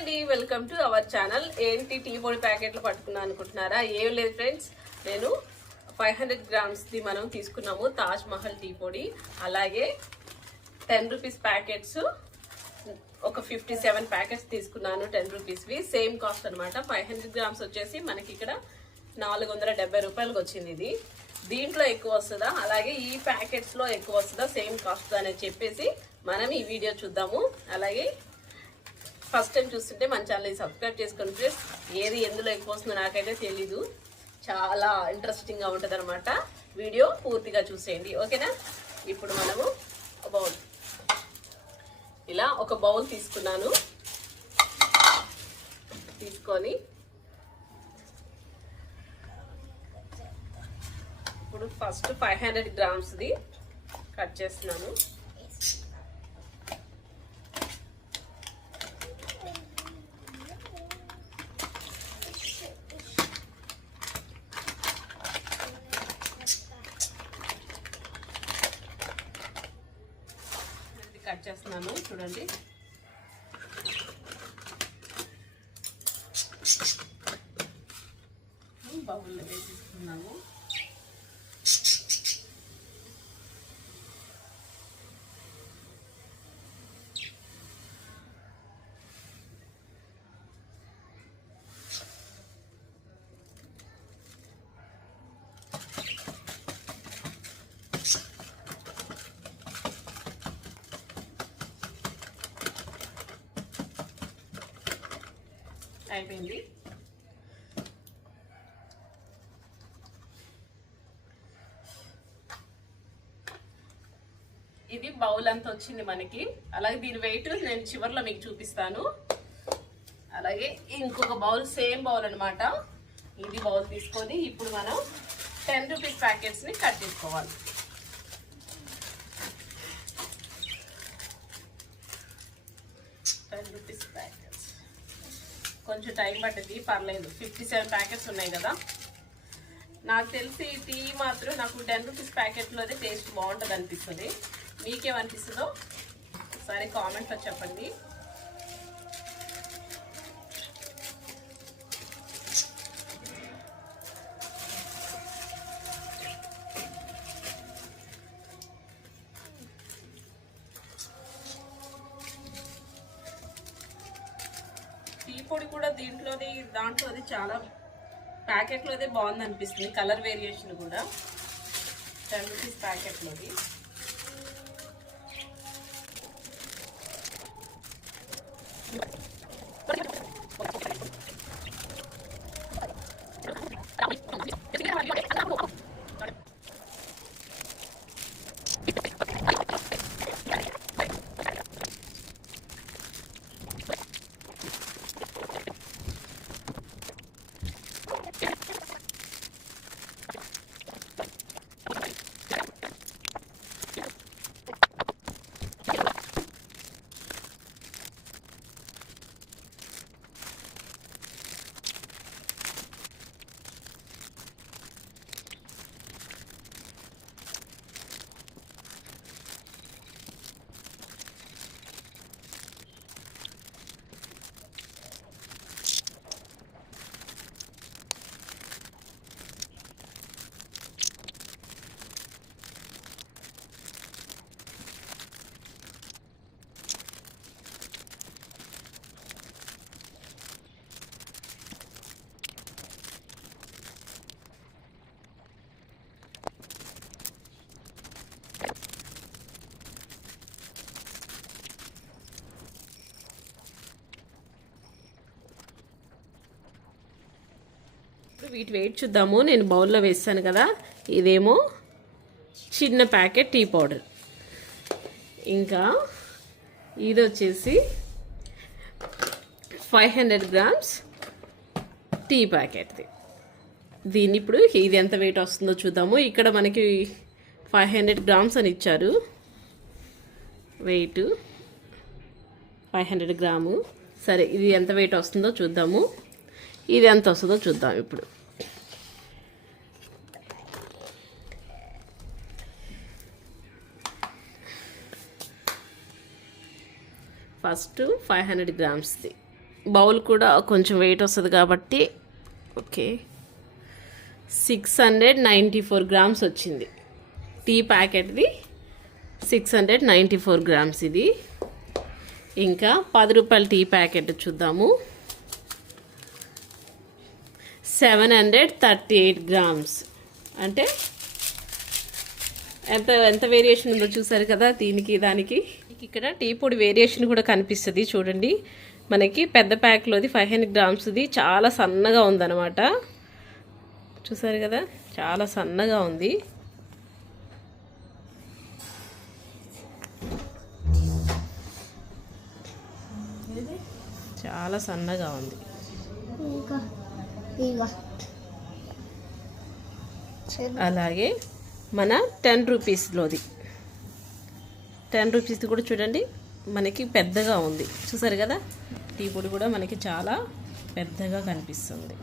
అండి welcome to our channel. ఏంటి tea పొడి ప్యాకెట్లు పట్టుకున్నా అనుకుంటున్నారా? ఏం లేదు ఫ్రెండ్స్. నేను ఫైవ్ హండ్రెడ్ గ్రామ్స్ది మనం తీసుకున్నాము తాజ్ మహల్ టీ పొడి. అలాగే టెన్ రూపీస్ ప్యాకెట్స్ ఒక ఫిఫ్టీ సెవెన్ ప్యాకెట్స్ తీసుకున్నాను టెన్ రూపీస్వి సేమ్ కాస్ట్ అనమాట ఫైవ్ హండ్రెడ్ గ్రామ్స్ వచ్చేసి మనకి ఇక్కడ నాలుగు వందల డెబ్బై రూపాయలకు వచ్చింది ఇది. దీంట్లో ఎక్కువ వస్తుందా? అలాగే ఈ ప్యాకెట్స్లో ఎక్కువ వస్తుందా? సేమ్ కాస్ట్ అనేది చెప్పేసి మనం ఈ వీడియో చూద్దాము. అలాగే ఫస్ట్ టైం చూస్తుంటే మన ఛానల్ సబ్స్క్రైబ్ చేసుకోండి ప్లీజ్ ఏది ఎందులో ఎక్కువ వస్తుందో నాకైతే తెలీదు. చాలా ఇంట్రెస్టింగ్గా ఉంటుంది అనమాట వీడియో పూర్తిగా చూసేయండి. ఓకేనా ఇప్పుడు మనము బౌల్ ఇలా ఒక బౌల్ తీసుకున్నాను. తీసుకొని ఇప్పుడు ఫస్ట్ ఫైవ్ హండ్రెడ్ గ్రామ్స్ది కట్ చేస్తున్నాను ఇది కట్ చేస్తున్నాను చూడండి. బౌల్లో వేసేసుకున్నాము అయిపోయింది. ఇది బౌల్ అంత వచ్చింది మనకి. అలాగే దీని వెయిట్ నేను చివర్లో మీకు చూపిస్తాను. అలాగే ఇంకొక బౌల్ సేమ్ బౌల్ అనమాట ఇది బౌల్ తీసుకొని ఇప్పుడు మనం టెన్ రూపీస్ ప్యాకెట్స్ని కట్ చేసుకోవాలి టెన్ రూపీస్ ప్యాకెట్స్ కొంచెం టైం పట్టింది పర్లేదు. ఫిఫ్టీ సెవెన్ ప్యాకెట్స్ ఉన్నాయి కదా. నాకు తెలిసి టీ మాత్రం నాకు టెన్ రూపీస్ ప్యాకెట్లోనే టేస్ట్ బాగుంటుంది అనిపిస్తుంది మీకేమనిపిస్తుందో ఒకసారి కామెంట్లో చెప్పండి. పొడి కూడా దీంట్లోది దాంట్లోది చాలా ప్యాకెట్లోదే బాగుంది అనిపిస్తుంది కలర్ వేరియేషన్ కూడా. టెన్ రూపీస్ ప్యాకెట్లోది. వీటి వెయిట్ చూద్దాము. నేను బౌల్లో వేస్తాను కదా. ఇదేమో చిన్న ప్యాకెట్ టీ పౌడర్. ఇంకా ఇది వచ్చేసి ఫైవ్ హండ్రెడ్ గ్రామ్స్ టీ ప్యాకెట్ది. దీన్ని ఇప్పుడు ఇది ఎంత వెయిట్ వస్తుందో చూద్దాము. ఇక్కడ మనకి ఫైవ్ హండ్రెడ్ గ్రామ్స్ అని ఇచ్చారు. Weight five hundred gram. సరే ఇది ఎంత వెయిట్ వస్తుందో చూద్దాము. ఇది ఎంత వస్తుందో చూద్దాం ఇప్పుడు. ఫస్ట్ ఫైవ్ హండ్రెడ్ గ్రామ్స్ది బౌల్ కూడా కొంచెం వెయిట్ వస్తుంది కాబట్టి okay. Six hundred ninety four grams వచ్చింది. Tea ప్యాకెట్ది six hundred ninety four grams ఇది. ఇంకా పది రూపాయల టీ ప్యాకెట్ చూద్దాము. Seven hundred thirty eight grams. అంటే ఎంత ఎంత వేరియేషన్ ఉందో చూసారు కదా దీనికి దానికి? ఇక్కడ టీ పొడి వేరియేషన్ కూడా కనిపిస్తుంది చూడండి. మనకి పెద్ద ప్యాక్లోది ఫైవ్ హండ్రెడ్ గ్రామ్స్ది చాలా సన్నగా ఉందన్నమాట. చూసారు కదా? చాలా సన్నగా ఉంది. చాలా సన్నగా ఉంది. అలాగే మన టెన్ రూపీస్లోది. టెన్ రూపీస్ది కూడా చూడండి. మనకి పెద్దగా ఉంది. చూసారు కదా? టీ పొడి కూడా మనకి చాలా పెద్దగా కనిపిస్తుంది.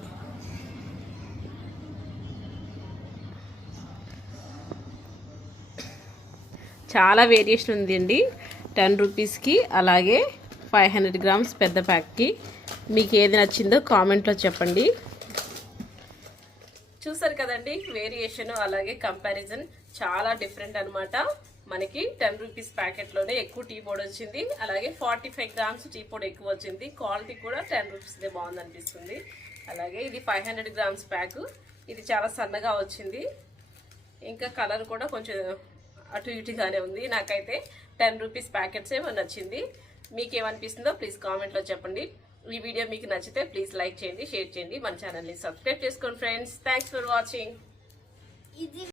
చాలా వేరియేషన్ ఉందండి టెన్ రూపీస్కి అలాగే ఫైవ్ హండ్రెడ్ గ్రామ్స్ పెద్ద ప్యాక్కి. మీకు ఏది నచ్చిందో కామెంట్లో చెప్పండి. చూసారు కదండి? వేరియేషన్ అలాగే కంపారిజన్ చాలా డిఫరెంట్ అనమాట మనకి టెన్ రూపీస్ ప్యాకెట్లోనే ఎక్కువ టీ పొడి వచ్చింది. అలాగే ఫార్టీ ఫైవ్ గ్రామ్స్ టీ పొడి ఎక్కువ వచ్చింది. క్వాలిటీ కూడా టెన్ రూపీస్దే బాగుంది అనిపిస్తుంది అలాగే ఇది ఫైవ్ హండ్రెడ్ గ్రామ్స్ ప్యాక్. ఇది చాలా సన్నగా వచ్చింది. ఇంకా కలర్ కూడా కొంచెం అటు ఇటుగానే ఉంది. నాకైతే టెన్ రూపీస్ ప్యాకెట్స్ ఏమో నచ్చింది. మీకు ఏమనిపిస్తుందో ప్లీజ్ కామెంట్లో చెప్పండి. ఈ వీడియో మీకు నచ్చితే ప్లీజ్ లైక్ చేయండి షేర్ చేయండి. మన ఛానల్ని సబ్స్క్రైబ్ చేసుకోండి ఫ్రెండ్స్. Thanks for watching. ఇది